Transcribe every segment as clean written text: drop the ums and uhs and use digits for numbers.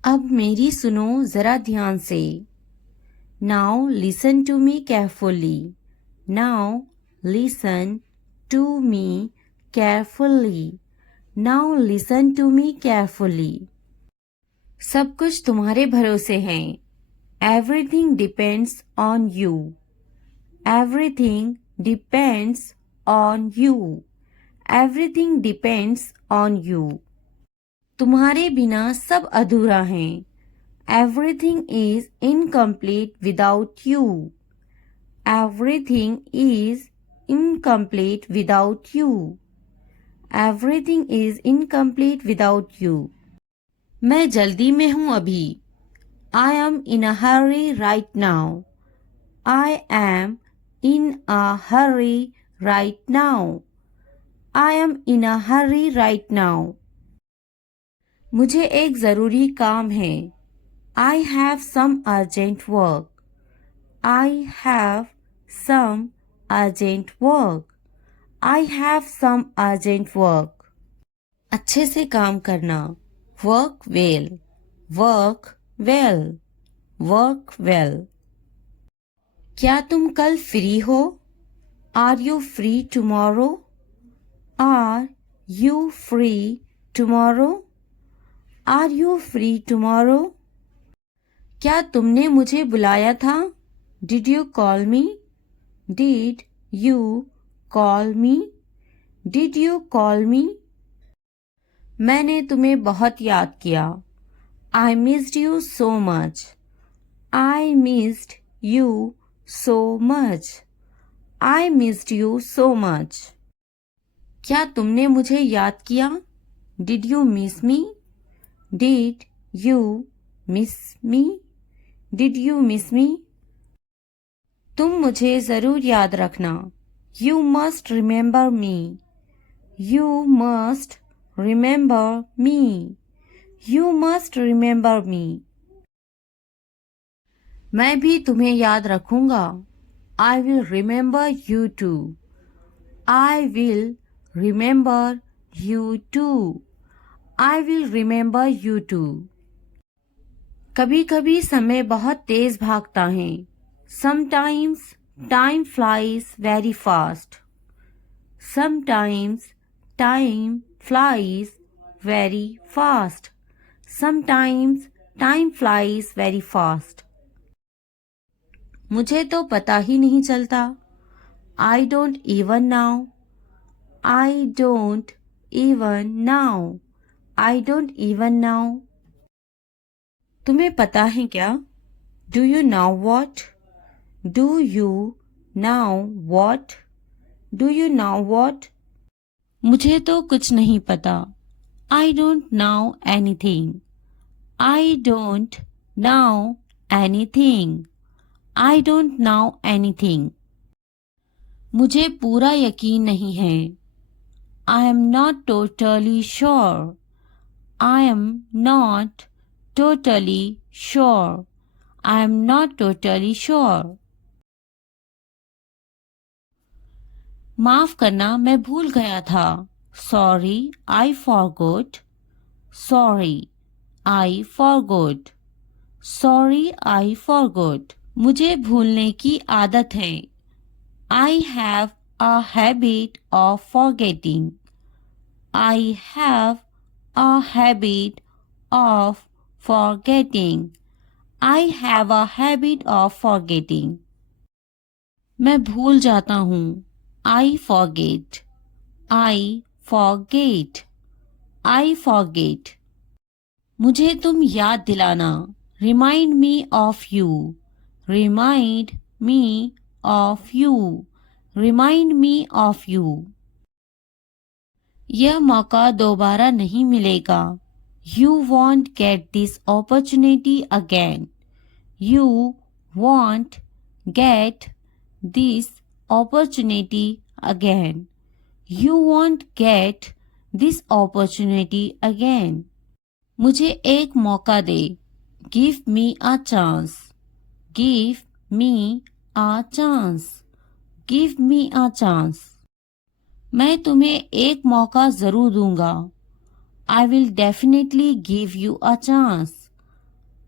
अब मेरी सुनो जरा ध्यान से। Now listen to me carefully. Now listen to me carefully. Now listen to me carefully. सब कुछ तुम्हारे भरोसे है। Everything depends on you. Everything depends on you. Everything depends on you. तुम्हारे बिना सब अधूरा है। Everything is incomplete without you. Everything is incomplete without you. Everything is incomplete without you. मैं जल्दी में हूँ अभी। I am in a Hari right now. I am in a Hari right now. I am in a Hari right now. मुझे एक ज़रूरी काम है। I have some urgent work. I have some urgent work. I have some urgent work. अच्छे से काम करना। Work well. Work well. Work well. क्या तुम कल फ्री हो? Are you free tomorrow? Are you free tomorrow? Are you free tomorrow? क्या तुमने मुझे बुलाया था? Did you call me? Did you call me? Did you call me? मैंने तुम्हें बहुत याद किया। I missed you so much. I missed you so much. I missed you so much. क्या तुमने मुझे याद किया? Did you miss me? Did you miss me? Did you miss me? तुम मुझे ज़रूर याद रखना। You must remember me. You must remember me. You must remember me. मैं भी तुम्हें याद रखूंगा। I will remember you too. I will remember you too. I will remember you too. कभी कभी समय बहुत तेज भागता है। Sometimes time flies very fast. Sometimes time flies very fast. Sometimes time flies very fast. मुझे तो पता ही नहीं चलता। I don't even know. I don't even know. I don't even know. तुम्हें पता है क्या? Do you know what? Do you know what? Do you know what? मुझे तो कुछ नहीं पता। I don't know anything. I don't know anything. I don't know anything. मुझे पूरा यकीन नहीं है। I am not totally sure. I am not totally sure. I am not totally sure. माफ करना मैं भूल गया था। Sorry, I forgot. Sorry, I forgot. Sorry, I forgot. मुझे भूलने की आदत है। I have a habit of forgetting. I have a habit of forgetting. I have a habit of forgetting. मैं भूल जाता हूँ। I forget. I forget. I forget. मुझे तुम याद दिलाना। Remind me of you. Remind me of you. Remind me of you. यह मौका दोबारा नहीं मिलेगा। You won't get this opportunity again. You won't get this opportunity again. You won't get this opportunity again. मुझे एक मौका दे। Give me a chance. Give me a chance. Give me a chance. मैं तुम्हें एक मौका ज़रूर दूंगा। I will definitely give you a chance.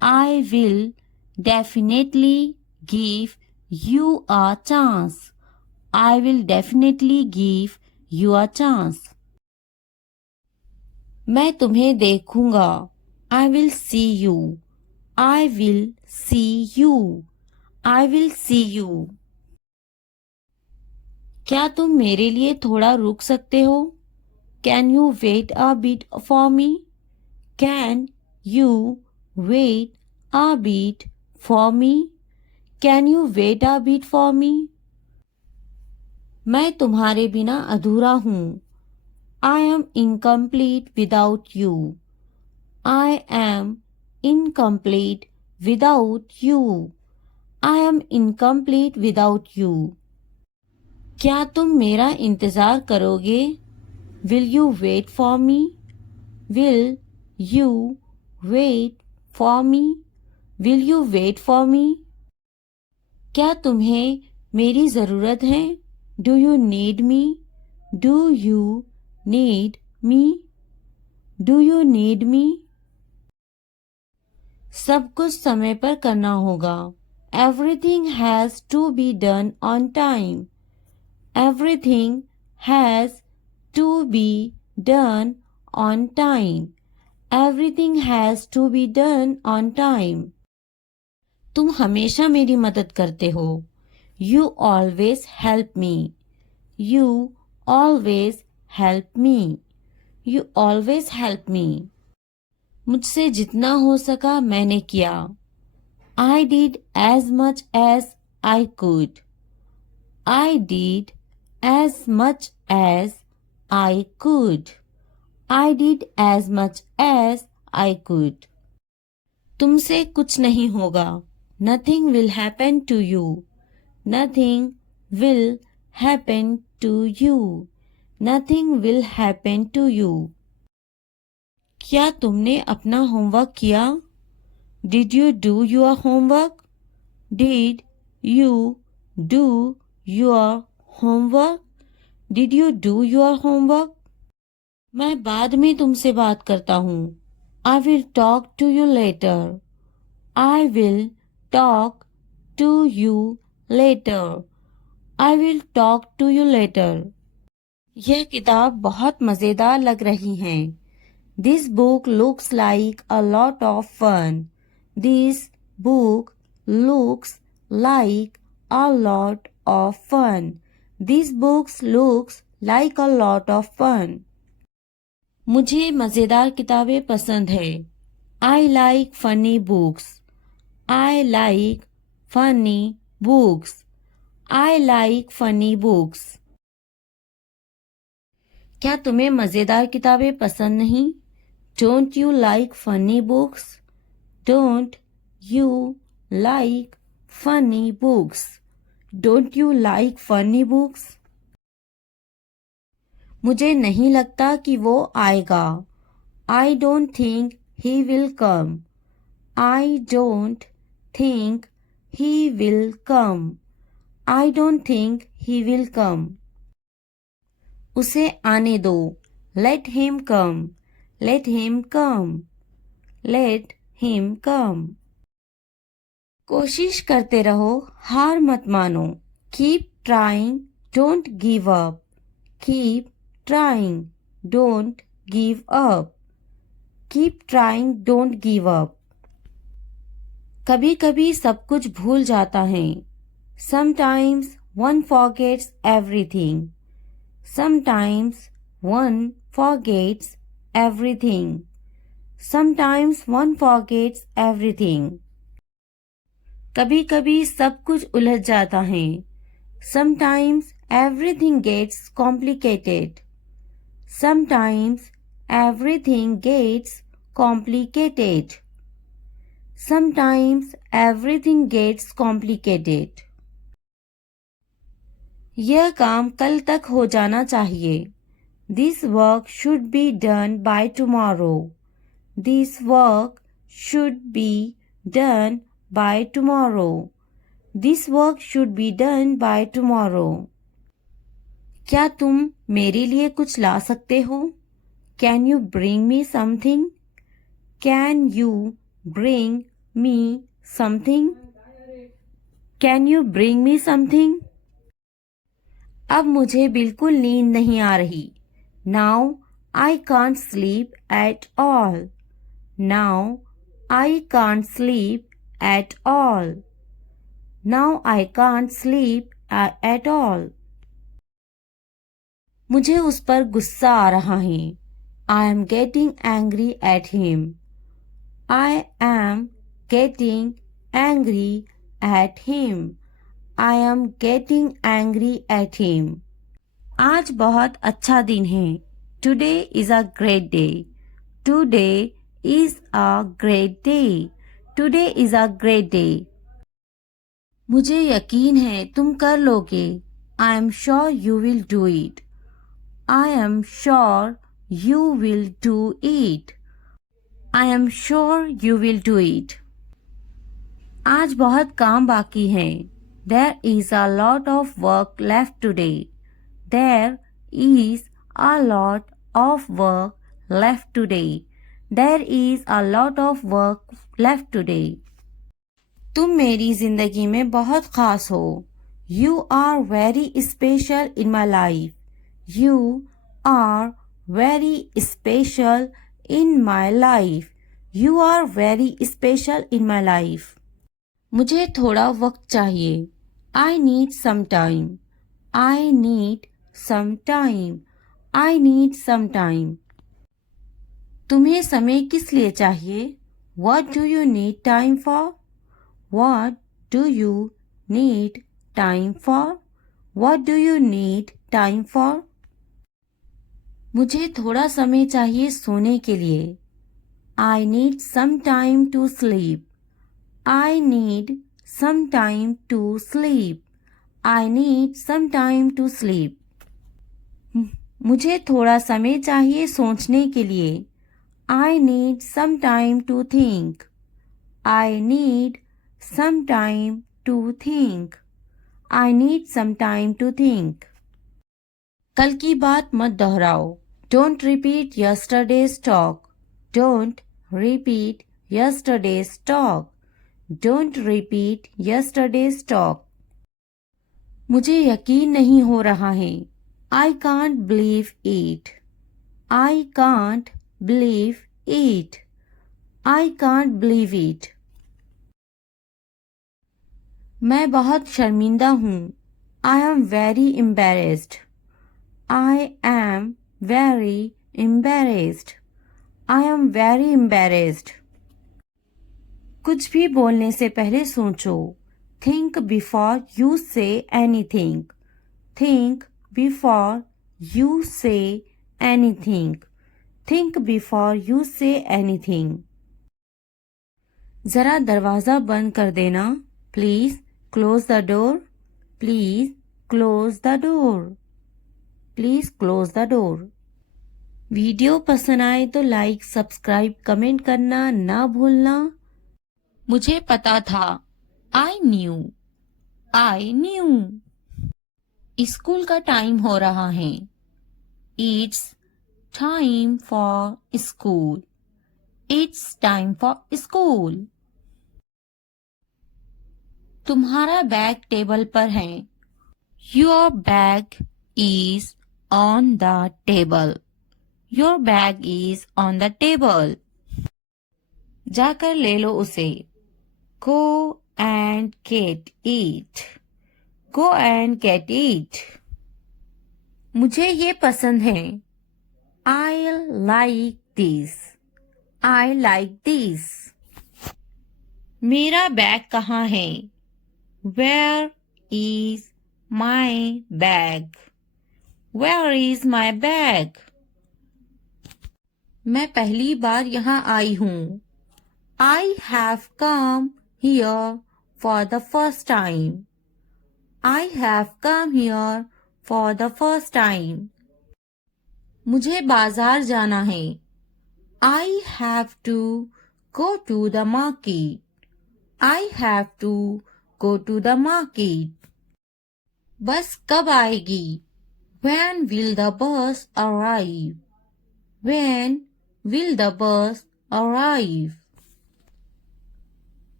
I will definitely give you a chance. I will definitely give you a chance. मैं तुम्हें देखूंगा. I will see you. I will see you. I will see you. क्या तुम मेरे लिए थोड़ा रुक सकते हो? Can you wait a bit for me? Can you wait a bit for me? Can you wait a bit for me? मैं तुम्हारे बिना अधूरा हूँ. I am incomplete without you. I am incomplete without you. I am incomplete without you. क्या तुम मेरा इंतज़ार करोगे? Will you wait for me? Will you wait for me? Will you wait for me? क्या तुम्हें मेरी ज़रूरत है? Do you need me? Do you need me? Do you need me? सब कुछ समय पर करना होगा. Everything has to be done on time. Everything has to be done on time. Everything has to be done on time. तुम हमेशा मेरी मदद करते हो. You always help me. You always help me. You always help me. मुझसे जितना हो सका मैंने किया. I did as much as I could. I did as much as I could. I did as much as I could. तुमसे कुछ नहीं होगा. Nothing will happen to you. Nothing will happen to you. Nothing will happen to you. क्या तुमने अपना homework किया? Did you do your homework? Did you do your homework? Did you do your homework? मैं बाद में तुमसे बात करता हूँ. I will talk to you later. I will talk to you later. I will talk to you later. यह किताब बहुत मज़ेदार लग रही है. This book looks like a lot of fun. This book looks like a lot of fun. This book looks like a lot of fun. मुझे मज़ेदार किताबें पसंद है. I like funny books. I like funny books. I like funny books. क्या तुम्हें मज़ेदार किताबें पसंद नहीं? Don't you like funny books? Don't you like funny books? Don't you like funny books? मुझे नहीं लगता कि वो आएगा. I don't think he will come. I don't think he will come. I don't think he will come. उसे आने दो. Let him come. Let him come. Let him come. कोशिश करते रहो, हार मत मानो. Keep trying. Don't give up. Keep trying. Don't give up. Keep trying. Don't give up. कभी कभी सब कुछ भूल जाता है. Sometimes one forgets everything. Sometimes one forgets everything. Sometimes one forgets everything. कभी कभी सब कुछ उलझ जाता है. Sometimes everything gets complicated. Sometimes everything gets complicated. Sometimes everything gets complicated. यह काम कल तक हो जाना चाहिए. This work should be done by tomorrow. This work should be done by tomorrow. This work should be done by tomorrow. क्या तुम मेरे लिए कुछ ला सकते हो? Can you bring me something? Can you bring me something? Can you bring me something? अब मुझे बिल्कुल नींद नहीं आ रही. Now I can't sleep at all. Now I can't sleep at all. Now I can't sleep at all. मुझे उस पर गुस्सा आ रहा है. I am getting angry at him. I am getting angry at him. I am getting angry at him. आज बहुत अच्छा दिन है. Today is a great day. Today is a great day. Today is a great day. मुझे यकीन है तुम कर लोगे. I am sure you will do it. I am sure you will do it. I am sure you will do it. आज बहुत काम बाकी है. There is a lot of work left today. There is a lot of work left today. There is a lot of work left today. तुम मेरी जिंदगी में बहुत खास हो. You are very special in my life. You are very special in my life. You are very special in my life. मुझे थोड़ा वक्त चाहिए. I need some time. I need some time. I need some time. तुम्हें समय किस लिए चाहिए? What do you need time for? What do you need time for? What do you need time for? मुझे थोड़ा समय चाहिए सोने के लिए. I need some time to sleep. I need some time to sleep. I need some time to sleep. मुझे थोड़ा समय चाहिए सोचने के लिए. I need some time to think. I need some time to think. I need some time to think. कल की बात मत दोहराओ. Don't repeat yesterday's talk. Don't repeat yesterday's talk. Don't repeat yesterday's talk. मुझे यकीन नहीं हो रहा है. I can't believe it. I can't believe it. I can't believe it. मैं बहुत शर्मिंदा हूँ. I am very embarrassed. I am very embarrassed. I am very embarrassed. कुछ भी बोलने से पहले सोचो. Think before you say anything. Think before you say anything. Think before you say anything. जरा दरवाज़ा बंद कर देना. Please close the door. Please close the door. Please close the door. Video पसंद आए तो लाइक, सब्सक्राइब, कमेंट करना ना भूलना. मुझे पता था. I knew. I knew. School का टाइम हो रहा है. It's time for school. It's time for school. तुम्हारा बैग टेबल पर है. Your bag is on the table. Your bag is on the table. जाकर ले लो उसे. Go and get it. Go and get it. मुझे ये पसंद है. I like this. I like this. मेरा बैग कहाँ है? Where is my bag? Where is my bag? मैं पहली बार यहाँ आई हूँ. I have come here for the first time. I have come here for the first time. मुझे बाजार जाना है. I have to go to the market. I have to go to the market. बस कब आएगी? When will the bus arrive? When will the bus arrive?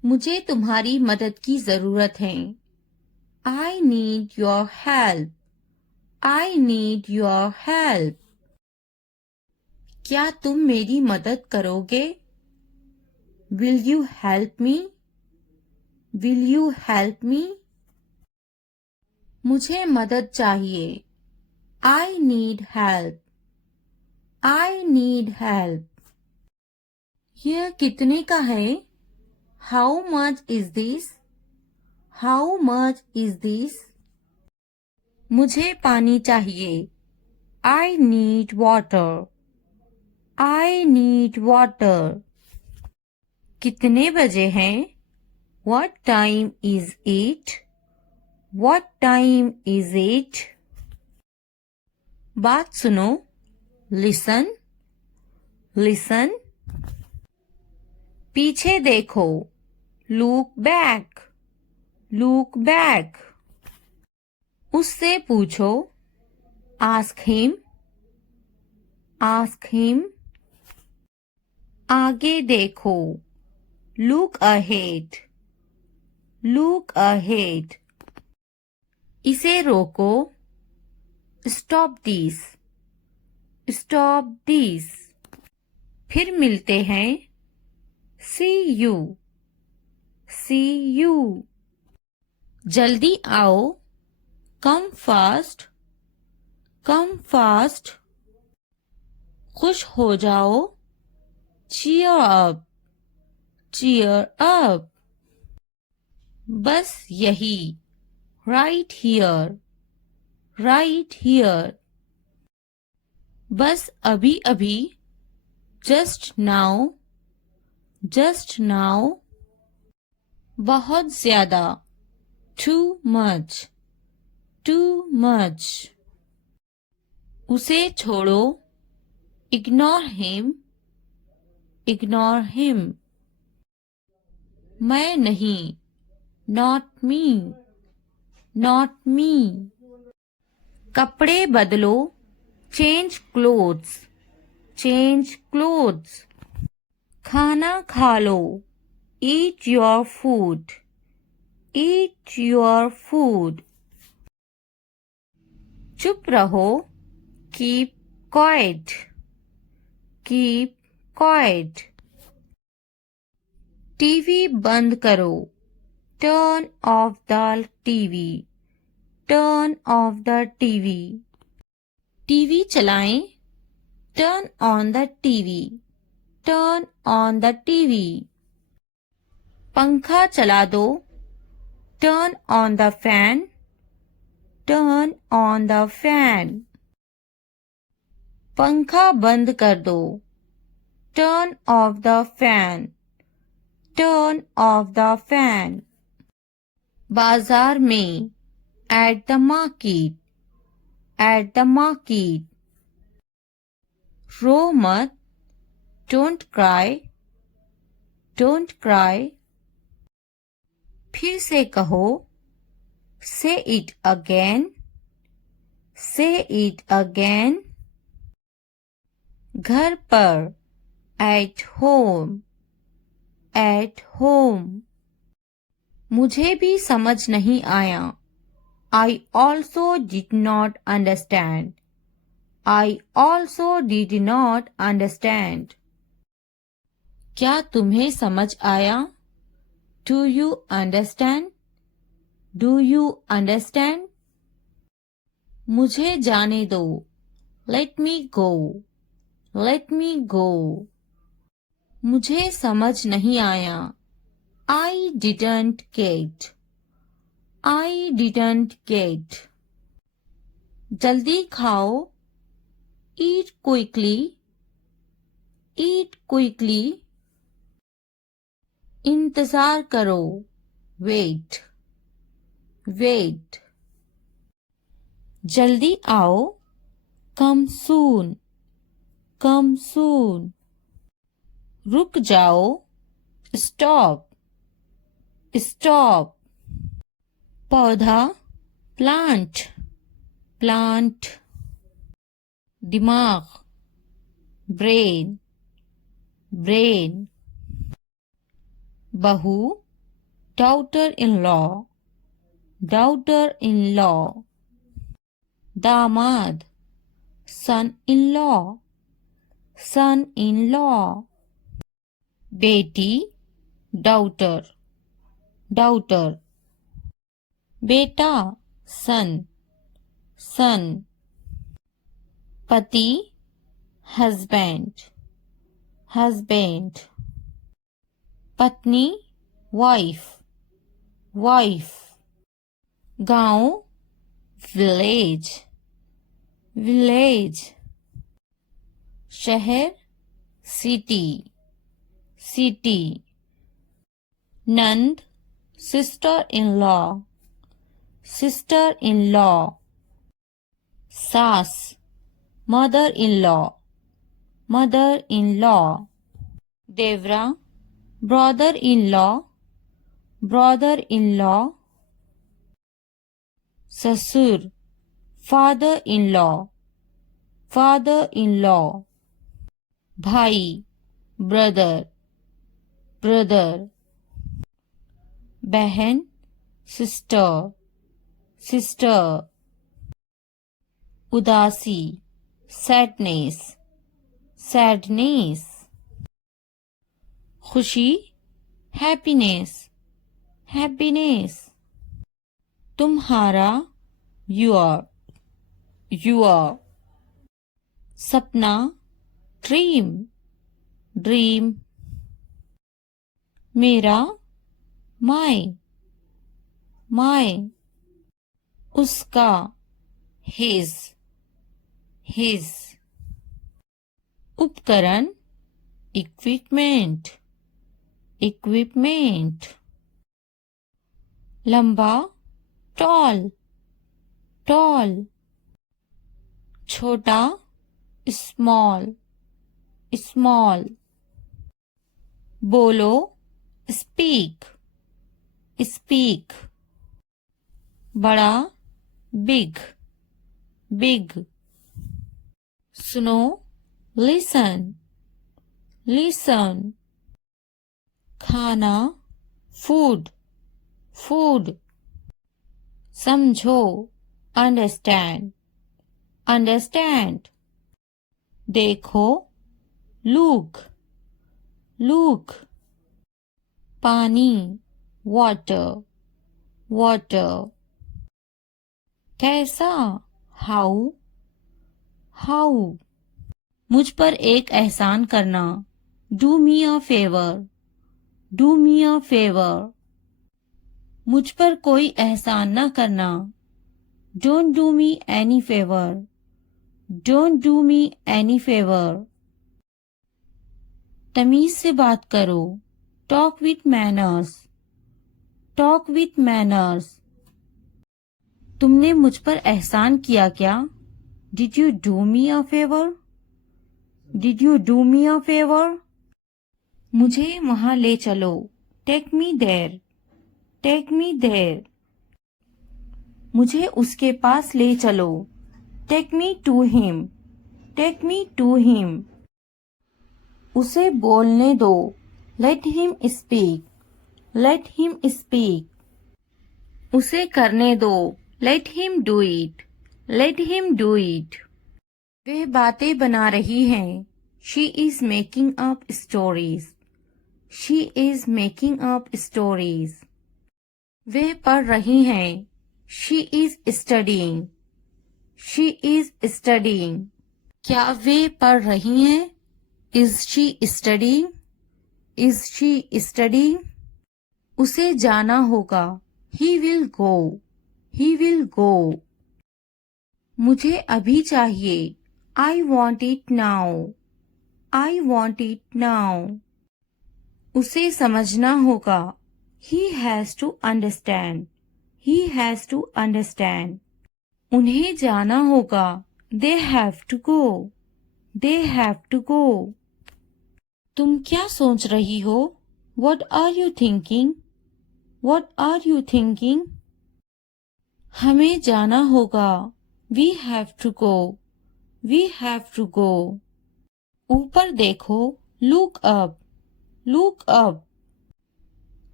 मुझे तुम्हारी मदद की जरूरत है। I need your help. I need your help. क्या तुम मेरी मदद करोगे? Will you help me? Will you help me? मुझे मदद चाहिए। I need help. I need help. यह कितने का है? How much is this? How much is this? मुझे पानी चाहिए। I need water. I need water. कितने बजे हैं? What time is it? What time is it? बात सुनो। Listen. Listen. पीछे देखो। Look back. Look back. उससे पूछो। Ask him. Ask him. आगे देखो। Look ahead. Look ahead. इसे रोको। Stop this. Stop this. फिर मिलते हैं। See you. See you. जल्दी आओ। Come fast. Come fast. खुश हो जाओ। Cheer up. Cheer up. बस यही। Right here. Right here. बस अभी अभी। Just now. Just now. बहुत ज्यादा। Too much. Too much. उसे छोड़ो। Ignore him. Ignore him. मैं नहीं। Not me. Not me. कपड़े बदलो। Change clothes. Change clothes. खाना खा लो। Eat your food. Eat your food. चुप रहो। Keep quiet. Keep quiet. TV बंद करो। Turn off the TV. Turn off the TV. TV चलाएं। Turn on the TV. Turn on the TV. पंखा चला दो। Turn on the fan. Turn on the fan. पंखा बंद कर दो। Turn off the fan. Turn off the fan. बाजार में। At the market. At the market. रो मत। Don't cry. Don't cry. फिर से कहो। Say it again. Say it again. घर पर। At home. At home. मुझे भी समझ नहीं आया। I also did not understand. I also did not understand. क्या तुम्हें समझ आया? Do you understand? Do you understand? मुझे जाने दो। Let me go. Let me go. मुझे समझ नहीं आया। I didn't get. I didn't get. जल्दी खाओ। Eat quickly. Eat quickly. इंतजार करो। Wait. Wait. जल्दी आओ। Come soon. Come soon. रुक जाओ। Stop. Stop. पौधा। Plant. Plant. दिमाग। Brain. Brain. बहू। daughter-in-law, daughter-in-law. दामाद, son-in-law, son-in-law. बेटी, daughter, daughter. बेटा, son, son. पति, husband, husband. पत्नी, wife, wife. गांव, village, village. शहर, city, city. नंद, sister-in-law, sister-in-law. सास, mother-in-law, mother-in-law. देवरा, brother-in-law, brother-in-law. ससुर, father-in-law, father-in-law. भाई, brother, brother. बहन, sister, sister. उदासी, sadness, sadness. खुशी, happiness, happiness. तुम्हारा, your, your. सपना, dream, dream. मेरा, my, my. उसका, his, his. उपकरण, equipment, equipment. लंबा, tall, tall. छोटा, small, small. बोलो, speak, speak. बड़ा, big, big. सुनो, listen, listen. खाना, food, food. समझो, understand, understand. देखो, look, look. पानी, water, water. कैसा, how, how. मुझ पर एक एहसान करना, do me a favor, do me a favor. मुझ पर कोई एहसान न करना, don't do me any favor, don't do me any favor. तमीज से बात करो, talk with manners, talk with manners. तुमने मुझ पर एहसान किया क्या? Did you do me a favor? Did you do me a favor? मुझे वहां ले चलो, take me there, take me there. मुझे उसके पास ले चलो, take me to him, take me to him. उसे बोलने दो, let him speak, let him speak. उसे करने दो, let him do it, let him do it. वह बातें बना रही हैं, she is making up stories, she is making up stories. वह पढ़ रही हैं, she is studying, she is studying. क्या वे पढ़ रही हैं? Is she studying? Is she studying? उसे जाना होगा, he will go, he will go. मुझे अभी चाहिए, I want it now, I want it now. उसे समझना होगा, he has to understand, he has to understand. उन्हें जाना होगा, they have to go, they have to go. तुम क्या सोच रही हो? What are you thinking? What are you thinking? हमें जाना होगा, we have to go, we have to go. ऊपर देखो, look up, look up.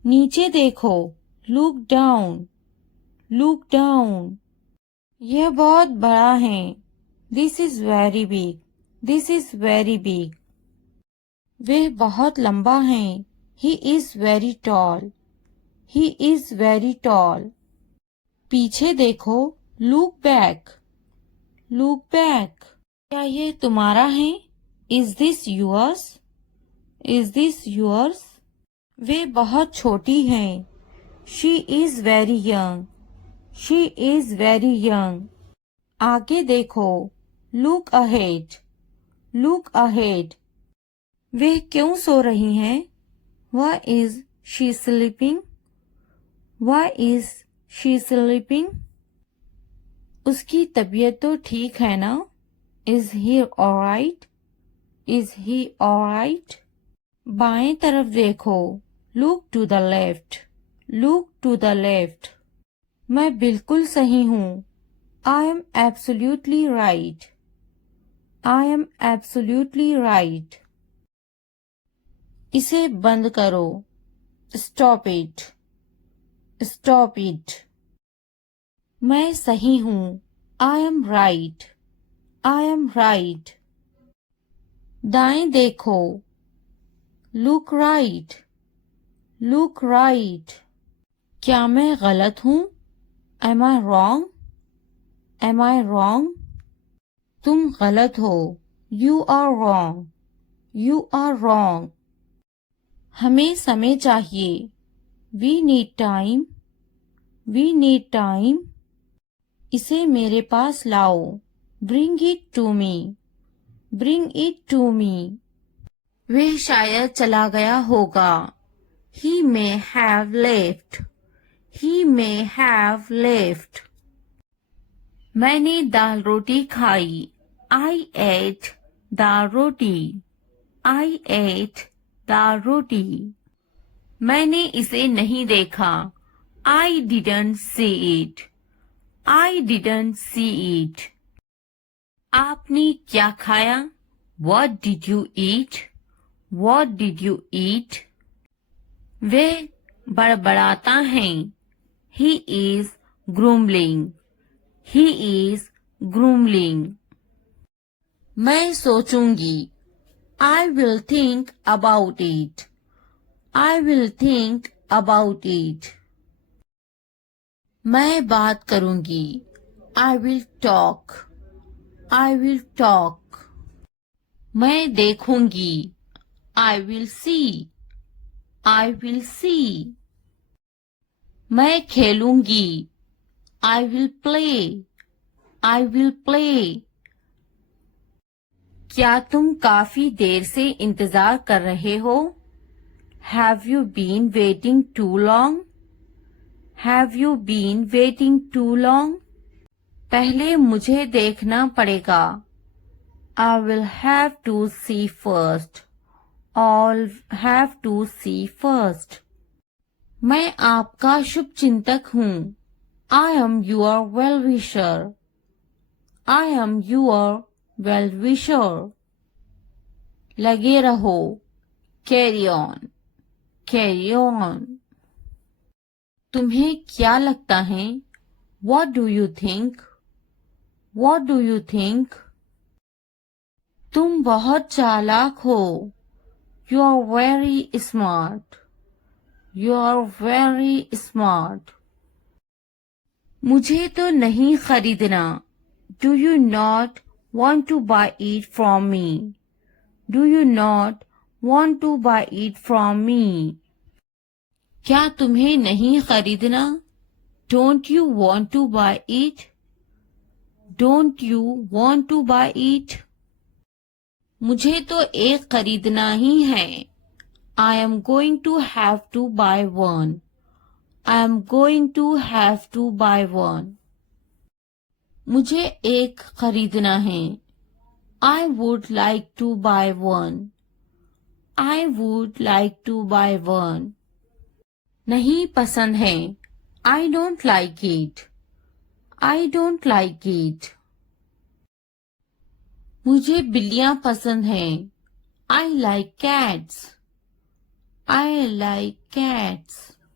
नीचे देखो, लुक डाउन, लुक डाउन। यह बहुत बड़ा है, this is very big, this is very big. वह बहुत लंबा है, he is very tall, he is very tall. पीछे देखो, लुक बैक, लुक बैक। क्या ये तुम्हारा है? Is this yours? Is this yours? वे बहुत छोटी हैं, she is very young, she is very young. आगे देखो, लुक अहेड, लुक अहेड। वे क्यों सो रही हैं? Why is she sleeping? Why is she sleeping? उसकी तबीयत तो ठीक है ना? Is he alright? Is he alright? बाएं तरफ देखो, Look to the left, look to the left। मैं बिल्कुल सही हूँ, I am absolutely right, I am absolutely right। इसे बंद करो, Stop it, stop it। मैं सही हूँ, I am right, I am right। दाएं देखो, Look right, look right। क्या मैं गलत हूँ? Am I wrong? Am I wrong? तुम गलत हो, You are wrong, You are wrong। हमें समय चाहिए, We need time, We need time। इसे मेरे पास लाओ, Bring it to me, Bring it to me। वह शायद चला गया होगा, He may have left, He may have left। मैंने दाल रोटी खाई, I ate dal roti, I ate दाल रोटी। मैंने इसे नहीं देखा, I didn't see it, I didn't see it। आपने क्या खाया? What did you eat? What did you eat? वह बड़बड़ाता है, He is grumbling, He is grumbling। मैं सोचूंगी, I will think about it, I will think about it। मैं बात करूंगी, I will talk, I will talk। मैं देखूंगी, I will see, I will see। मैं खेलूंगी, I will play, I will play। क्या तुम काफी देर से इंतजार कर रहे हो? Have you been waiting too long? Have you been waiting too long? पहले मुझे देखना पड़ेगा, I will have to see first, I'll have to see first। मैं आपका शुभ चिंतक हूँ, I am your well-wisher, I am your well-wisher। लगे रहो, carry on, carry on। तुम्हें क्या लगता है? What do you think? What do you think? तुम बहुत चालाक हो, You are very smart, You are very smart। मुझे तो नहीं खरीदना, Do you not want to buy it from me? Do you not want to buy it from me? क्या तुम्हें नहीं खरीदना? Don't you want to buy it? Don't you want to buy it? मुझे तो एक खरीदना ही है, I am going to have to buy one, I am going to have to buy one। मुझे एक खरीदना है, I would like to buy one, I would like to buy one। नहीं पसंद है, I don't like it, I don't like it। मुझे बिल्लियां पसंद हैं, I like cats, I like cats।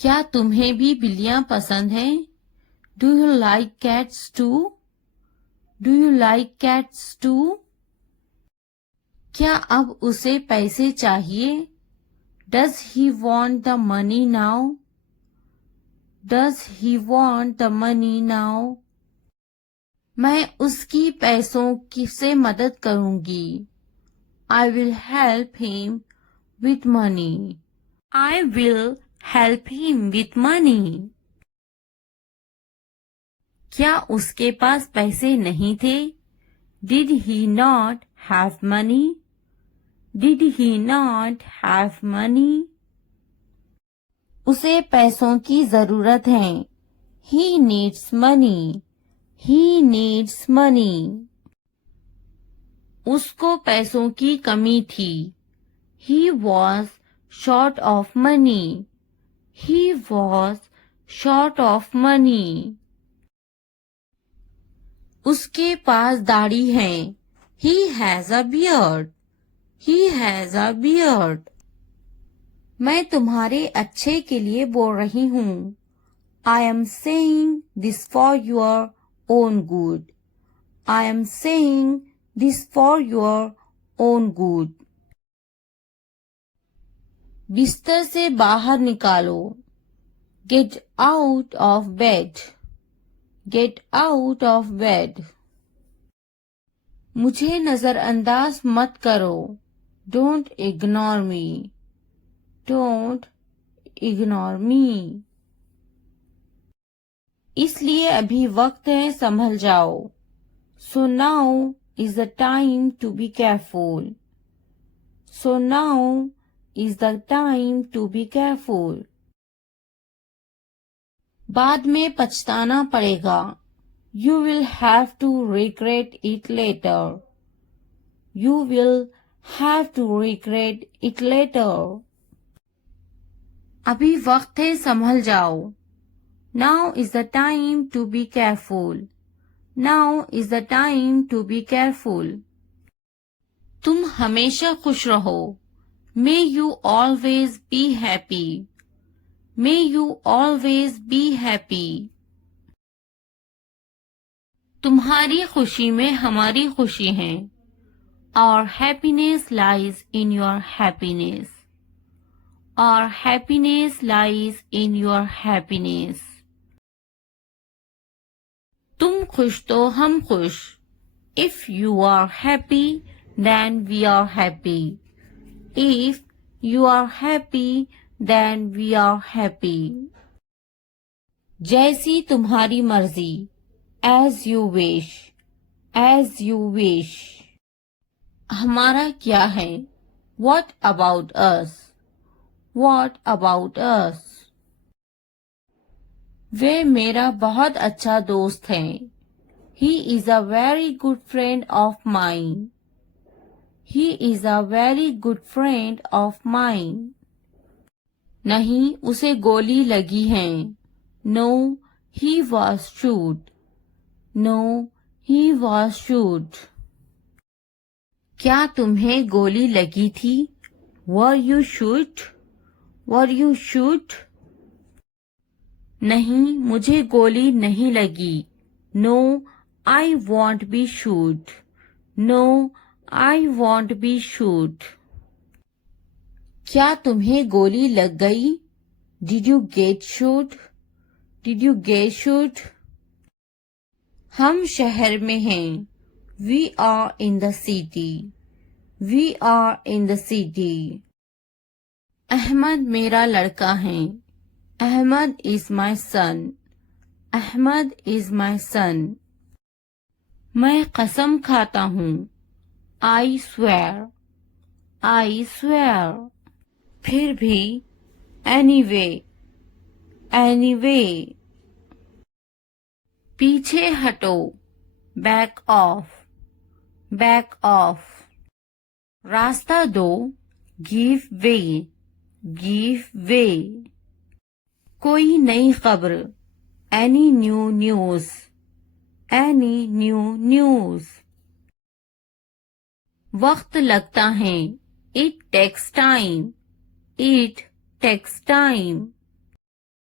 क्या तुम्हें भी बिल्लियां पसंद हैं? Do you like cats to? Do you like cats to? क्या अब उसे पैसे चाहिए? Does he want the money now? Does he want the money now? मैं उसकी पैसों की से मदद करूंगी। I will help him with money. I will help him with money. क्या उसके पास पैसे नहीं थे? Did he not have money? Did he not have money? उसे पैसों की जरूरत है। He needs money. He needs money. उसको पैसों की कमी थी। He was short of money. He was short of money. उसके पास दाढ़ी है। He has a beard. He has a beard. मैं तुम्हारे अच्छे के लिए बोल रही हूँ। I am saying this for your own good. I am saying this for your own good. बिस्तर से बाहर निकालो। Get out of bed. Get out of bed. मुझे नजरअंदाज मत करो। Don't ignore me. Don't ignore me. इसलिए अभी वक्त है संभल जाओ। So now is the time to be careful. So now is the time to be careful. बाद में पछताना पड़ेगा। You will have to regret it later. You will have to regret it later. अभी वक्त है संभल जाओ। Now is the time to be careful. Now is the time to be careful. तुम हमेशा खुश रहो। May you always be happy. May you always be happy. तुम्हारी खुशी में हमारी खुशी है। Our happiness lies in your happiness. Our happiness lies in your happiness. तुम खुश तो हम खुश। If you are happy, then we are happy. If you are happy, then we are happy. जैसी तुम्हारी मर्जी। As you wish. As you wish. हमारा क्या है? What about us? What about us? वे मेरा बहुत अच्छा दोस्त है। He is a very good friend of mine. He is a very good friend of mine. नहीं, उसे गोली लगी है। No, he was shot. No, he was shot. क्या तुम्हें गोली लगी थी? Were you shot? Were you shot? नहीं, मुझे गोली नहीं लगी। No, I won't be shot. No, I won't be shot. क्या तुम्हें गोली लग गई? Did you get shot? Did you get shot? हम शहर में हैं। We are in the city. We are in the city. Ahmad मेरा लड़का है। Ahmad is my son. Ahmad is my son. मैं कसम खाता हूँ। I swear. I swear. फिर भी anyway. Anyway. पीछे हटो। Back off. Back off. रास्ता दो। Give way. Give way. कोई नई खबर। Any new news. Any new news. वक्त लगता है। It takes time. It takes time.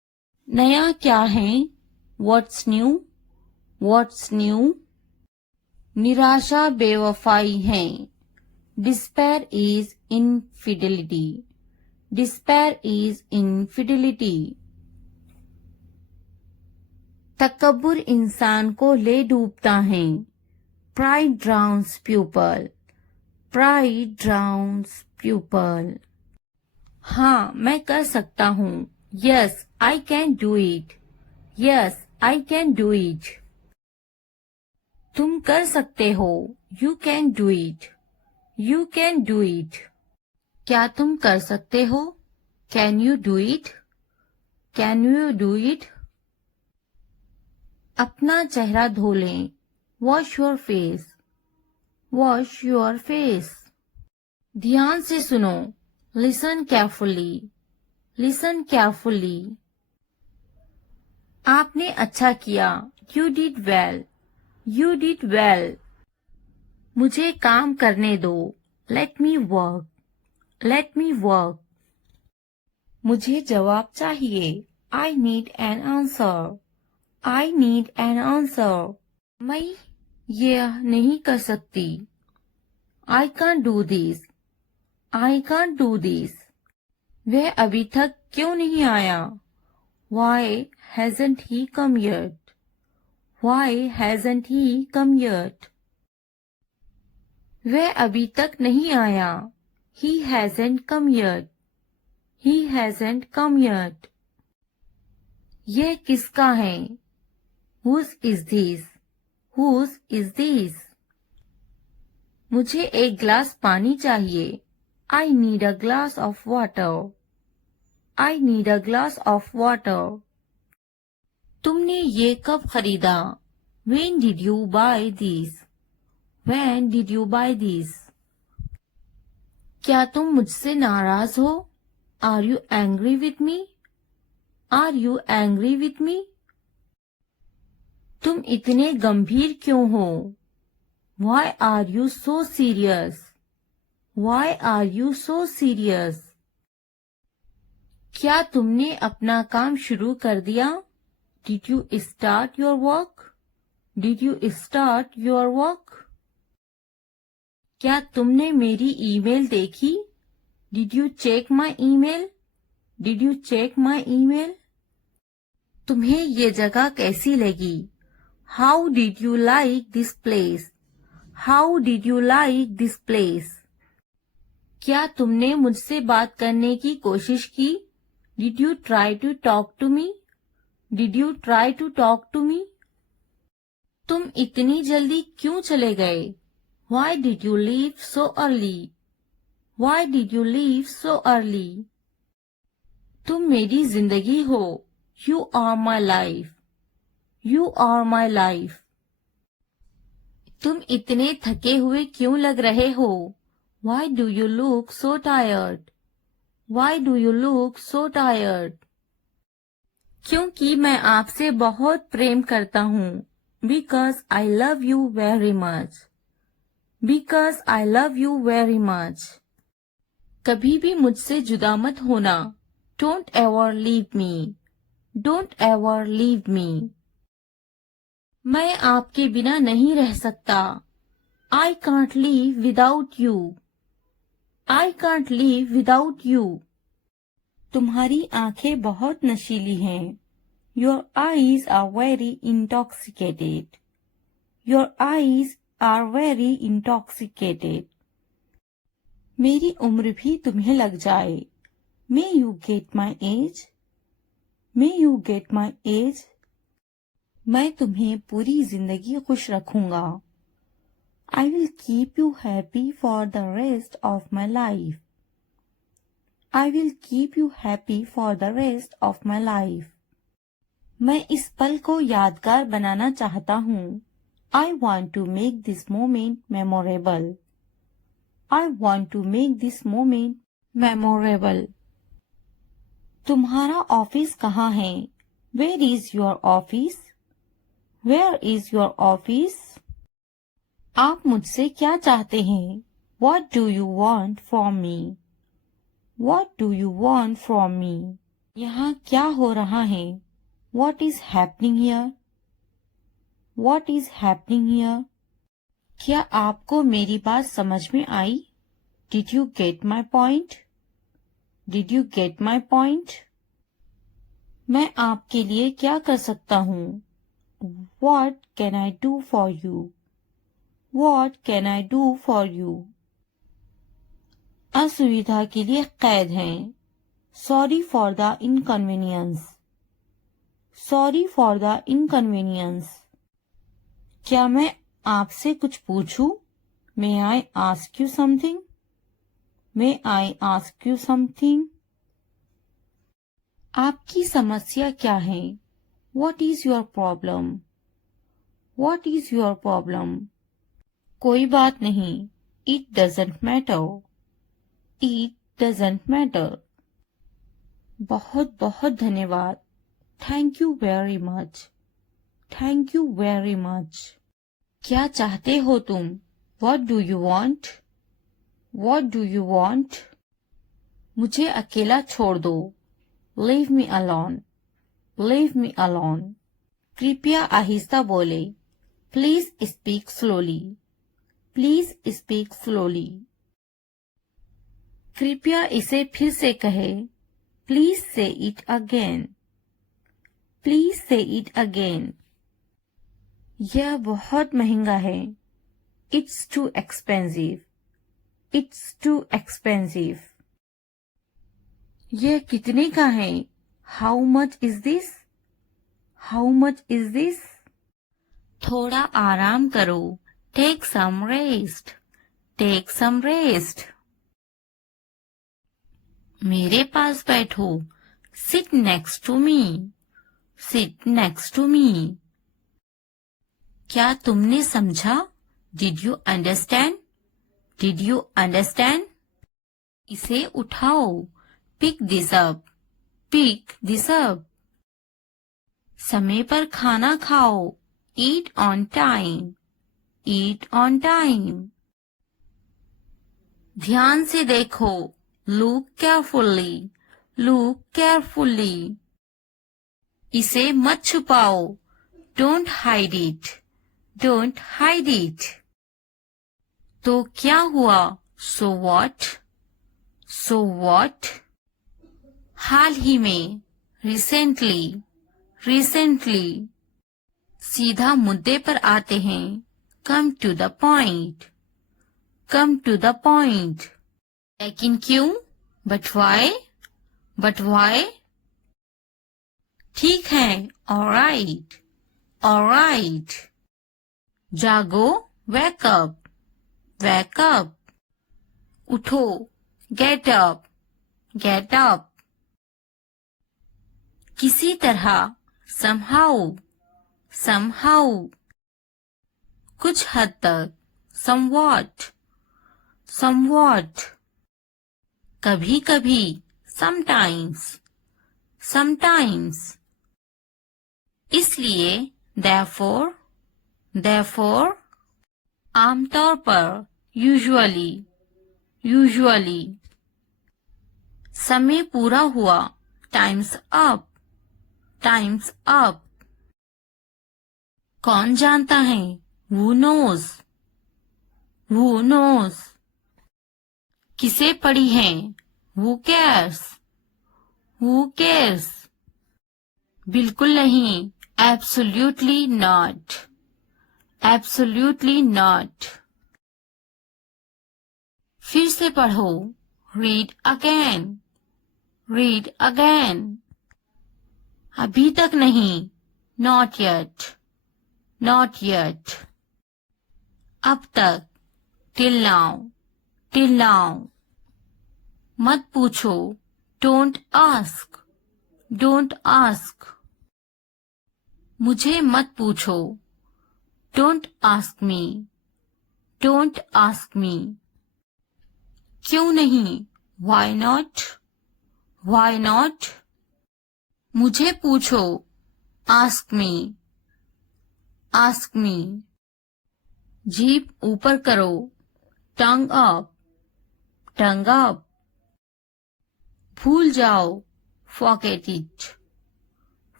नया क्या है? What's new? What's new? निराशा बेवफाई है. Despair is infidelity. Despair is infidelity. तकब्बुर इंसान को ले डूबता है. Pride drowns pupil. Pride drowns pupil. हाँ, मैं कर सकता हूँ. Yes, I can do it. Yes, I can do it. तुम कर सकते हो. You can do it. You can do it. क्या तुम कर सकते हो? Can you do it? Can you do it? अपना चेहरा धो लें. Wash your face. Wash your face. ध्यान से सुनो. Listen carefully. Listen carefully. आपने अच्छा किया. You did well. You did well. मुझे काम करने दो. Let me work. Let me work. मुझे जवाब चाहिए. I need an answer. I need an answer. मैं यह नहीं कर सकती. I can't do this. I can't do this. वह अभी तक क्यों नहीं आया? Why hasn't he come yet? Why hasn't he come yet? वह अभी तक नहीं आया. He hasn't come yet. He hasn't come yet. यह किसका है? Whose is this? Whose is this? मुझे एक गिलास पानी चाहिए. I need a glass of water. I need a glass of water. तुमने ये कब खरीदा? When did you buy this? When did you buy this? क्या तुम मुझसे नाराज हो? Are you angry with me? Are you angry with me? तुम इतने गंभीर क्यों हो? Why are you so serious? Why are you so serious? क्या तुमने अपना काम शुरू कर दिया? Did you start your work? Did you start your work? क्या तुमने मेरी ईमेल देखी? Did you check my email? Did you check my email? तुम्हें ये जगह कैसी लगी? How did you like this place? How did you like this place? क्या तुमने मुझसे बात करने की कोशिश की? Did you try to talk to me? Did you try to talk to me? तुम इतनी जल्दी क्यों चले गए? Why did you leave so early? Why did you leave so early? तुम मेरी जिंदगी हो. You are my life. You are my life. तुम इतने थके हुए क्यों लग रहे हो? Why do you look so tired? Why do you look so tired? क्योंकि मैं आपसे बहुत प्रेम करता हूँ. Because I love you very much. Because I love you very much. कभी भी मुझसे जुदा मत होना. Don't ever leave me. Don't ever leave me. मैं आपके बिना नहीं रह सकता. I can't live without you. I can't live without you. तुम्हारी आंखें बहुत नशीली हैं. Your eyes are very intoxicated. Your eyes are very intoxicated. मेरी उम्र भी तुम्हें लग जाए. May you get my age? May you get my age? मैं तुम्हें पूरी जिंदगी खुश रखूंगा. I will keep you happy for the rest of my life. I will keep you happy for the rest of my life. मैं इस पल को यादगार बनाना चाहता हूँ. I want to make this moment memorable. I want to make this moment memorable. तुम्हारा office कहाँ है? Where is your office? Where is your office? आप मुझसे क्या चाहते हैं? What do you want from me? What do you want from me? यहाँ क्या हो रहा है? What is happening here? What is happening here? क्या आपको मेरी बात समझ में आई? Did you get my point? Did you get my point? मैं आपके लिए क्या कर सकता हूँ? What can I do for you? What can I do for you? असुविधा के लिए कैद हैं. Sorry for the inconvenience. Sorry for the inconvenience. क्या मैं आपसे कुछ पूछूं? May I ask you something? May I ask you something? आपकी समस्या क्या है? What is your problem? What is your problem? कोई बात नहीं. It doesn't matter. It doesn't matter. बहुत बहुत धन्यवाद. Thank you very much. Thank you very much. क्या चाहते हो तुम? What do you want? What do you want? मुझे अकेला छोड़ दो. Leave me alone. Leave me alone. कृपया आहिस्ता बोले. Please speak slowly. Please speak slowly. कृपया इसे फिर से कहे. Please say it again. Please say it again. यह बहुत महंगा है. It's too expensive. It's too expensive. यह कितने का है? How much is this? How much is this? थोड़ा आराम करो. Take some rest. Take some rest. मेरे पास बैठो. Sit next to me. Sit next to me. क्या तुमने समझा? Did you understand? Did you understand? इसे उठाओ. Pick this up. Pick this up. समय पर खाना खाओ. Eat on time. Eat on time. ध्यान से देखो. Look carefully. Look carefully. इसे मत छुपाओ. Don't hide it. Don't hide it. तो क्या हुआ? So what? So what? हाल ही में. Recently. Recently. सीधा मुद्दे पर आते हैं. Come to the point. Come to the point. लेकिन क्यों? But why? But why? ठीक है. All right. All right. जागो. Wake up. Wake up. उठो. Get up. Get up. किसी तरह. Somehow. Somehow. कुछ हद तक. Somewhat. Somewhat. कभी कभी. Sometimes. Sometimes. इसलिए. Therefore. Therefore. आमतौर पर. Usually. Usually. समय पूरा हुआ. Time's up. Time's up. कौन जानता है? Who knows? Who knows? किसे पड़ी है? Who cares? Who cares? बिल्कुल नहीं. Absolutely not. Absolutely not. फिर से पढ़ो. Read again. Read again. अभी तक नहीं. Not yet. Not yet. अब तक. Till now. Till now. मत पूछो. Don't ask. Don't ask. मुझे मत पूछो. Don't ask me. Don't ask me. क्यों नहीं? Why not? Why not? मुझे पूछो. Ask me. Ask me. जीभ ऊपर करो. Tongue up. Tongue up. भूल जाओ. Forget it.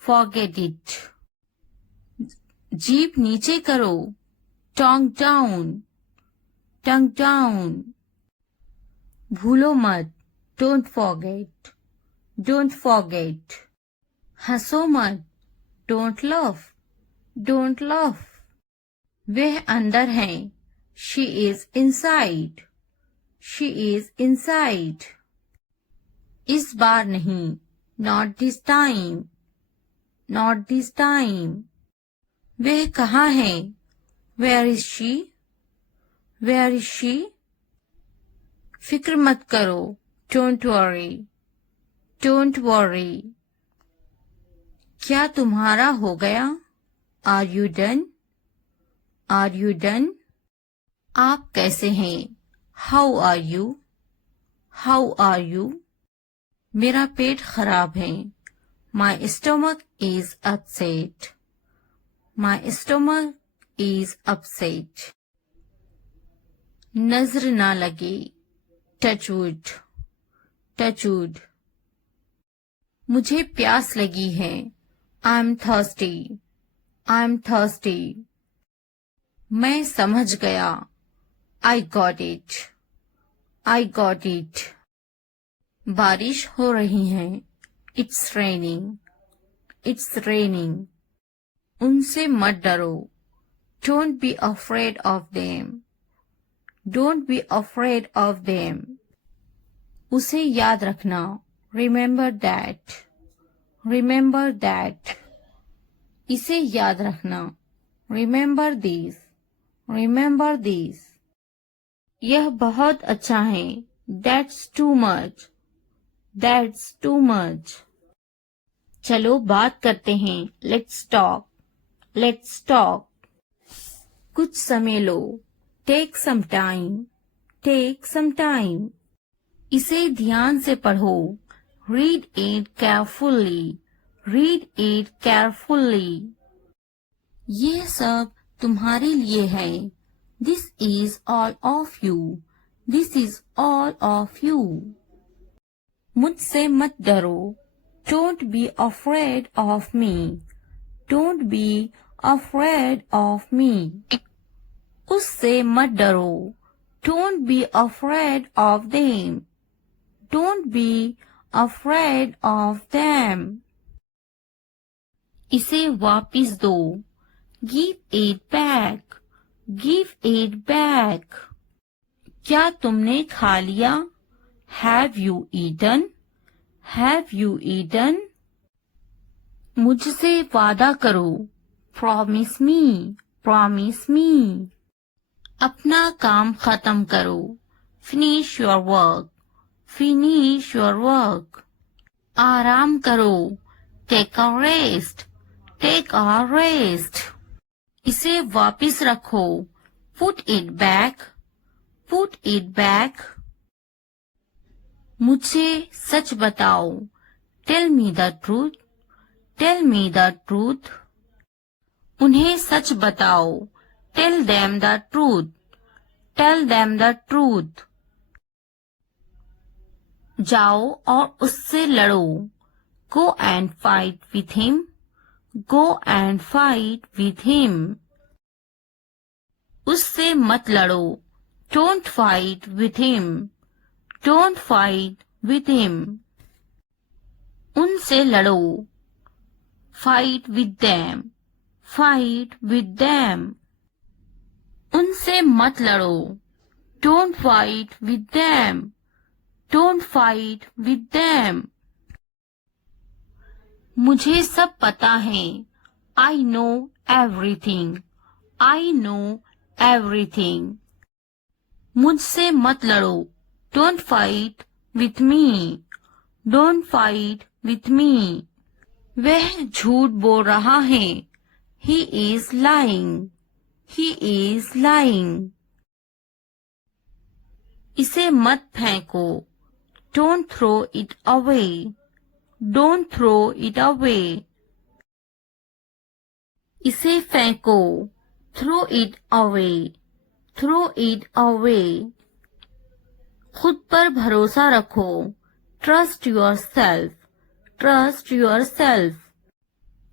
forget it. जीभ नीचे करो, tongue down, tongue down. भूलो मत, don't forget, don't forget. हंसो मत, don't laugh, don't laugh. वह अंदर है, she is inside, she is inside. इस बार नहीं, not this time, not this time. वह कहाँ है, where is she, where is she. फिक्र मत करो, don't worry, don't worry. क्या तुम्हारा हो गया, are you done, are you done. आप कैसे हैं, how are you, how are you. मेरा पेट खराब है, my stomach is upset, my stomach is upset. नजर ना लगे, touch wood, touch wood. मुझे प्यास लगी है, I'm thirsty, I'm thirsty. मैं समझ गया, I got it, I got it. बारिश हो रही है, it's raining, it's raining. उनसे मत डरो, don't be afraid of them, don't be afraid of them. उसे याद रखना, remember that, remember that. इसे याद रखना, remember this, remember this. यह बहुत अच्छा है, that's too much, that's too much. चलो बात करते हैं, let's talk, let's talk. कुछ समय लो, take some time, take some time. इसे ध्यान से पढ़ो, read it carefully, read it carefully. ये सब तुम्हारे लिए है, this is all of you, this is all of you. मुझसे मत डरो, don't be afraid of me, don't be afraid of me. उससे मत डरो, don't be afraid of them, don't be afraid of them. इसे वापिस दो, give it back, give it back. क्या तुमने खा लिया, have you eaten, have you eaten. मुझसे वादा करो, promise me, promise me. अपना काम खत्म करो, finish your work, finish your work. आराम करो, take a rest, take a rest. इसे वापिस रखो, put it back, put it back. मुझे सच बताओ, tell me the truth, tell me the truth. उन्हें सच बताओ, tell them the truth, tell them the truth. जाओ और उससे लड़ो, go and fight with him, go and fight with him. उससे मत लड़ो, don't fight with him, don't fight with him. उनसे लड़ो, fight with them, fight with them. उनसे मत लड़ो, don't fight with them, don't fight with them. मुझे सब पता है, I know everything, I know everything. मुझसे मत लड़ो, don't fight with me, don't fight with me. वह झूठ बोल रहा है, he is lying, he is lying. इसे मत फेंको, don't throw it away, don't throw it away. इसे फेंको, throw it away, throw it away. खुद पर भरोसा रखो, trust yourself, trust yourself.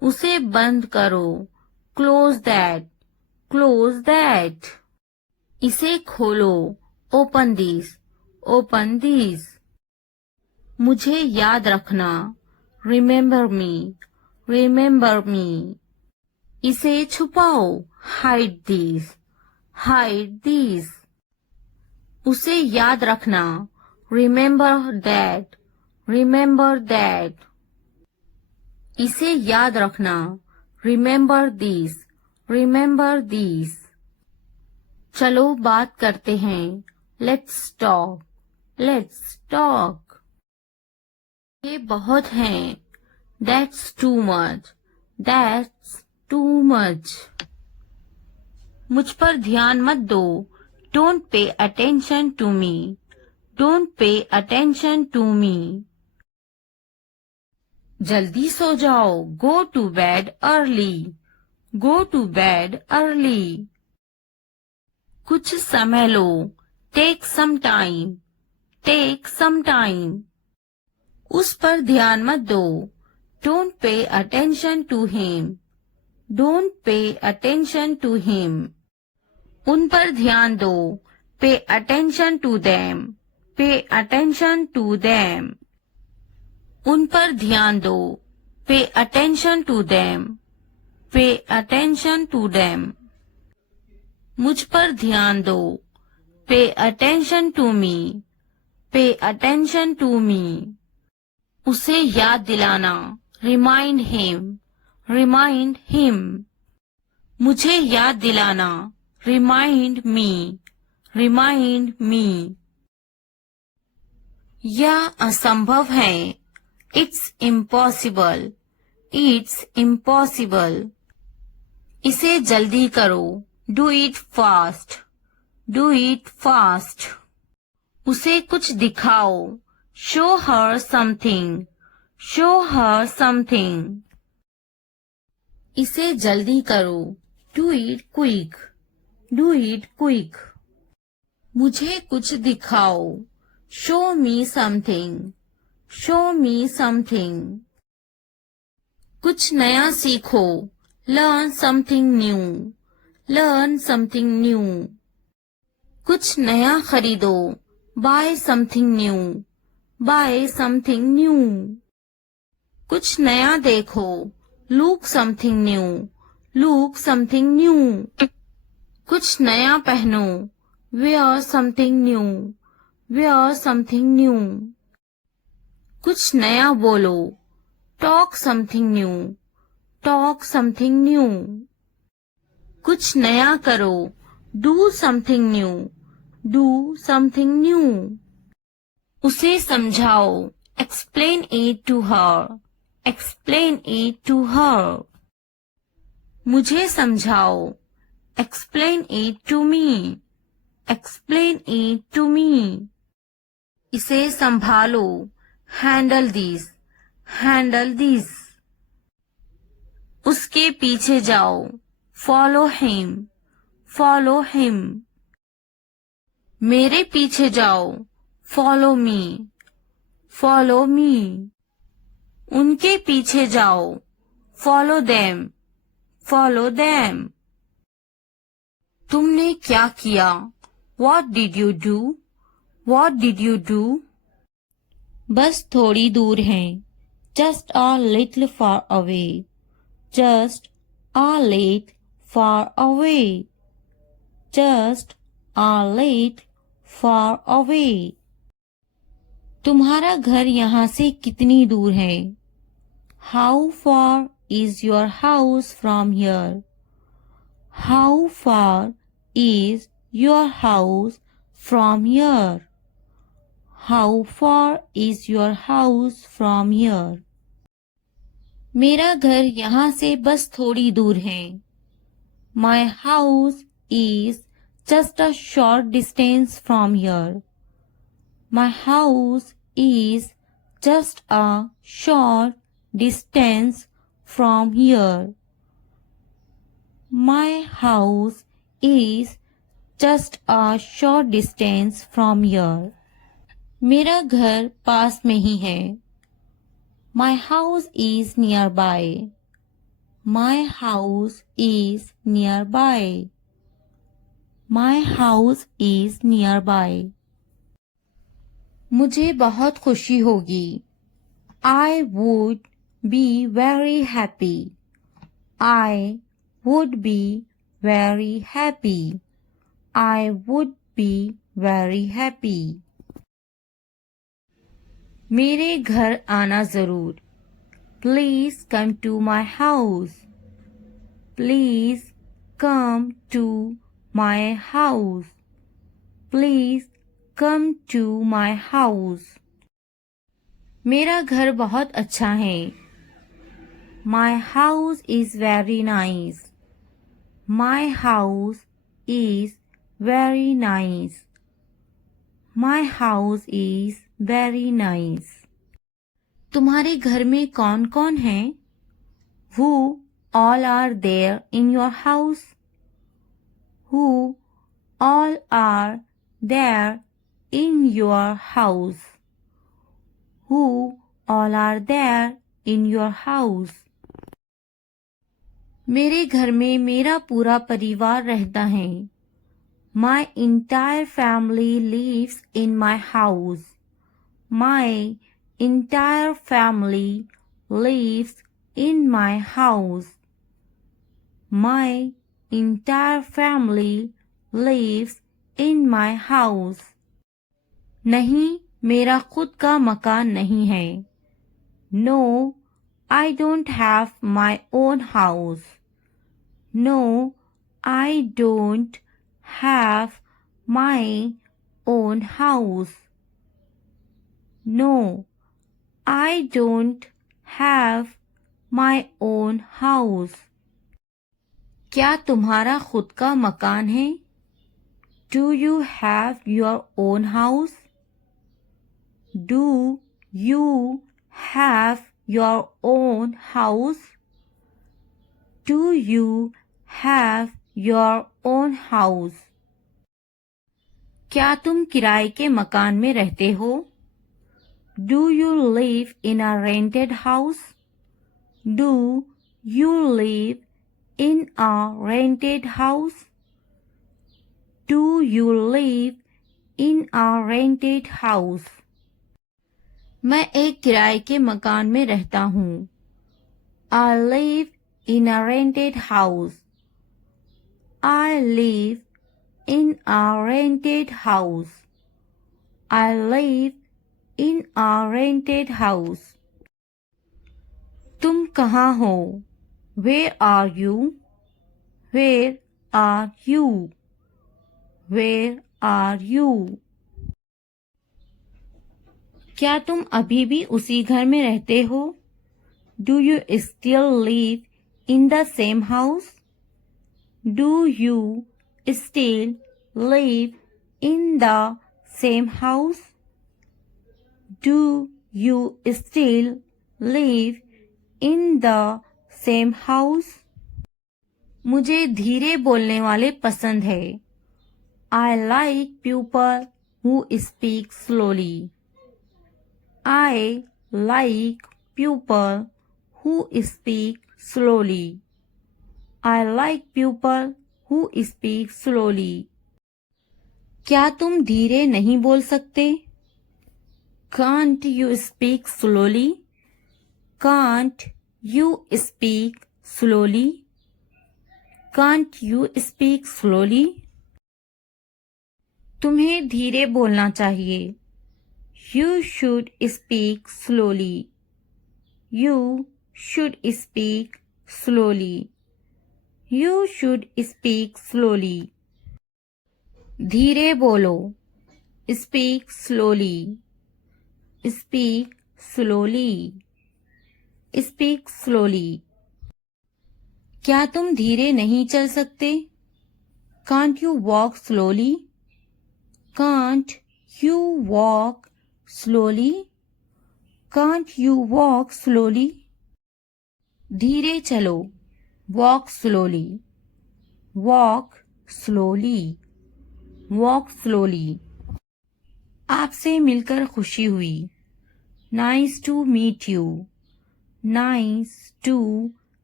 उसे बंद करो, क्लोज दैट, क्लोज दैट। इसे खोलो, ओपन दिस, ओपन दिस। मुझे याद रखना, रिमेम्बर मी, रिमेम्बर मी। इसे छुपाओ, हाइड दिस, हाइड दिस। उसे याद रखना, रिमेम्बर दैट, रिमेम्बर दैट। इसे याद रखना, रिमेम्बर दिस, रिमेम्बर दिस। चलो बात करते हैं, लेट्स टॉक, लेट्स टॉक। ये बहुत हैं, that's too much, that's too much. मुझ पर ध्यान मत दो, don't pay attention to me, don't pay attention to me. जल्दी सो जाओ, go to bed early, go to bed early. कुछ समय लो, take some time, take some time. उस पर ध्यान मत दो, don't pay attention to him, don't pay attention to him. उन पर ध्यान दो, pay attention to them, pay attention to them. उन पर ध्यान दो, pay attention to them, pay attention to them. मुझ पर ध्यान दो, pay attention to me, pay attention to me. उसे याद दिलाना, रिमाइंड हिम, रिमाइंड हिम। मुझे याद दिलाना, रिमाइंड मी, रिमाइंड मी। यह असंभव है, इट्स इम्पॉसिबल, इट्स इम्पॉसिबल। इसे जल्दी करो, do it fast, do it fast. उसे कुछ दिखाओ, show her something, show her something. इसे जल्दी करो, do it quick, do it quick. मुझे कुछ दिखाओ, show me something, show me something. कुछ नया सीखो, learn something new, learn something new. कुछ नया खरीदो, bye something new, bye something new. कुछ नया देखो, look something new, look something new. कुछ नया पहनो, where something new, where something new. कुछ नया बोलो, talk something new, talk something new. कुछ नया करो, do something new, do something new. उसे समझाओ, explain it to her, explain it to her. मुझे समझाओ, explain it to me, explain it to me. इसे संभालो, हैंडल दिस, हैंडल दिस। उसके पीछे जाओ, फॉलो हिम, फॉलो हिम। मेरे पीछे जाओ, फॉलो मी, फॉलो मी। उनके पीछे जाओ, फॉलो देम, फॉलो देम। तुमने क्या किया, what did you do, what did you do. बस थोड़ी दूर है, just a little far away, just a little far away, just a little far away. तुम्हारा घर यहाँ से कितनी दूर है, how far is your house from here, how far is your house from here, how far is your house from here. मेरा घर यहाँ से बस थोड़ी दूर है, my house is just a short distance from here, my house is just a short distance from here, my house is just a short distance from here. मेरा घर पास में ही है, my house is near by, My house is nearby. My house is nearby. मुझे बहुत खुशी होगी. I would be very happy. I would be very happy. I would be very happy. मेरे घर आना जरूर. Please come to my house. Please come to my house. Please come to my house. मेरा घर बहुत अच्छा है. My house is very nice. My house is very nice. My house is very nice. तुम्हारे घर में कौन कौन है? Who all are there in your house? Who all are there in your house? Who all are there in your house? मेरे घर में मेरा पूरा परिवार रहता है. My entire family lives in my house. My entire family lives in my house. My entire family lives in my house. नहीं, मेरा खुद का मकान नहीं है. No, I don't have my own house. No, I don't have my own house. No, I don't have my own house. क्या तुम्हारा खुद का मकान है? Do you have your own house? Do you have your own house? Do you have your own house? क्या तुम किराए के मकान में रहते हो? Do you live in a rented house? Do you live in a rented house? Do you live in a rented house? मैं एक किराए के मकान में रहता हूँ. I live in a rented house. I live in a rented house. I live in a rented house. तुम कहाँ हो? Where are you? Where are you? Where are you? क्या तुम अभी भी उसी घर में रहते हो? Do you still live in the same house? Do you still live in the same house? Do you still live in the same house? मुझे धीरे बोलने वाले पसंद है. I like people who speak slowly. I like people who speak slowly. I like people who speak slowly. क्या तुम धीरे नहीं बोल सकते? Can't you speak slowly? Can't you speak slowly? Can't you speak slowly? तुम्हें धीरे बोलना चाहिए. You should speak slowly. You should speak slowly. You should speak slowly. धीरे बोलो. Speak slowly. Speak slowly. Speak slowly. क्या तुम धीरे नहीं चल सकते? Can't you walk slowly? Can't you walk slowly? Can't you walk slowly? धीरे चलो. Walk slowly. Walk slowly. Walk slowly. आपसे मिलकर खुशी हुई. Nice to meet you. Nice to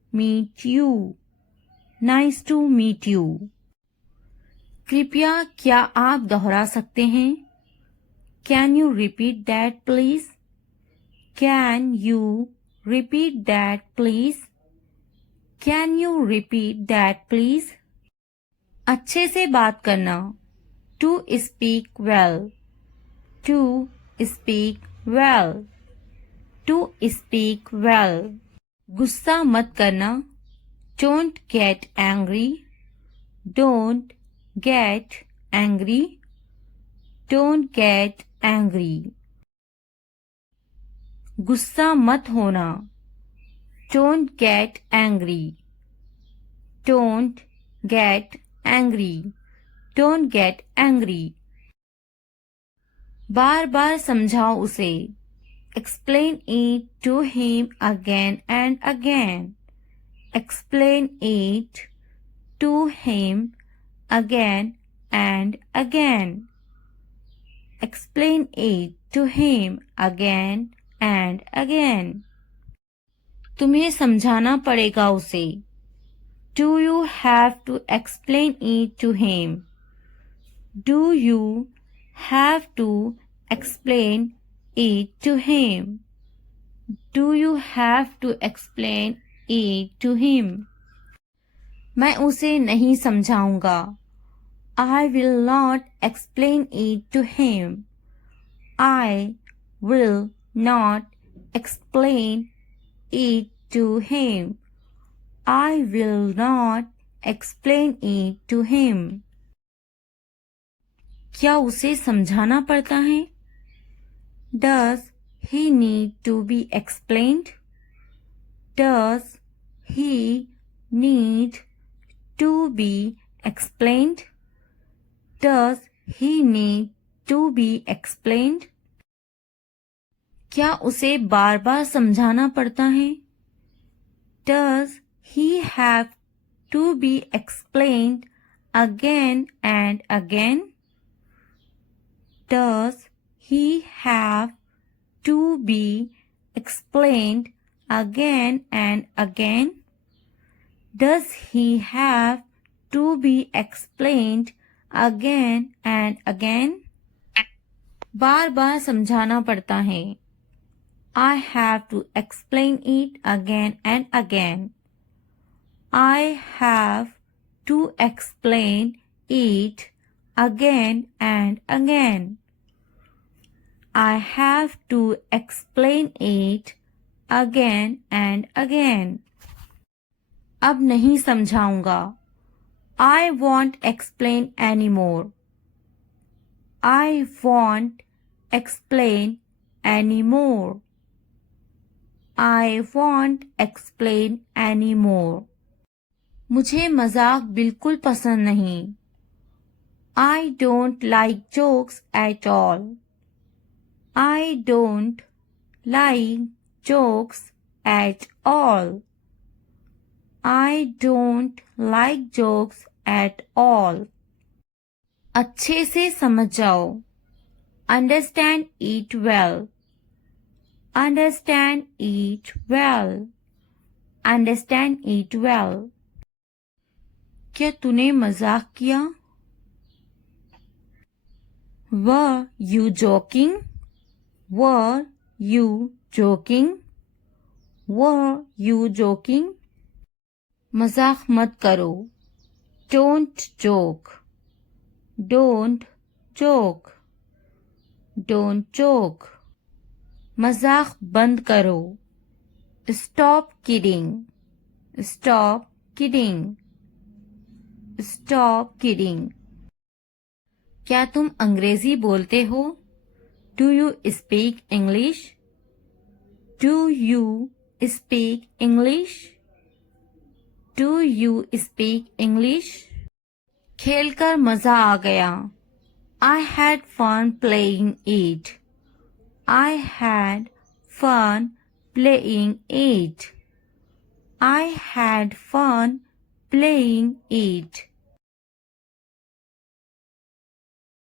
meet you. Nice to meet you. कृपया क्या आप दोहरा सकते हैं? Can you repeat that please? Can you repeat that please? Can you repeat that please? अच्छे से बात करना. To speak well. To speak well. To speak well. गुस्सा मत करना. Don't get angry. Don't get angry. Don't get angry. गुस्सा मत होना. Don't get angry. Don't get angry. Don't get angry. बार बार समझाओ उसे. Explain it to him again and again. Explain it to him again and again. Explain it to him again and again. तुम्हें समझाना पड़ेगा उसे. Do you have to explain it to him? Do you have to explain it to him? Do you have to explain it to him? मैं उसे नहीं समझाऊंगा. I will not explain it to him. I will not explain it to him. I will not explain it to him. क्या उसे समझाना पड़ता है? Does he need to be explained? Does he need to be explained? Does he need to be explained? क्या उसे बार बार समझाना पड़ता है? Does he have to be explained again and again? Does he have to be explained again and again? Does he have to be explained again and again? बार बार समझाना पड़ता है. I have to explain it again and again. I have to explain it again and again. I have to explain it again and again. अब नहीं समझाऊंगा. I won't explain anymore. I won't explain anymore. I won't explain anymore. मुझे मजाक बिल्कुल पसंद नहीं. I don't like jokes at all. I don't like jokes at all. I don't like jokes at all. अच्छे से समझ जाओ. Understand it well. Understand it well. Understand it well. क्या तूने मजाक किया? Were you joking? Were you joking? Were you joking? मजाक मत करो. Don't joke. Don't joke. Don't joke. मजाक बंद करो. Stop kidding. Stop kidding. Stop kidding. क्या तुम अंग्रेजी बोलते हो? Do you speak English? Do you speak English? Do you speak English? खेलकर मजा आ गया. I had fun playing it. I had fun playing it. I had fun playing it.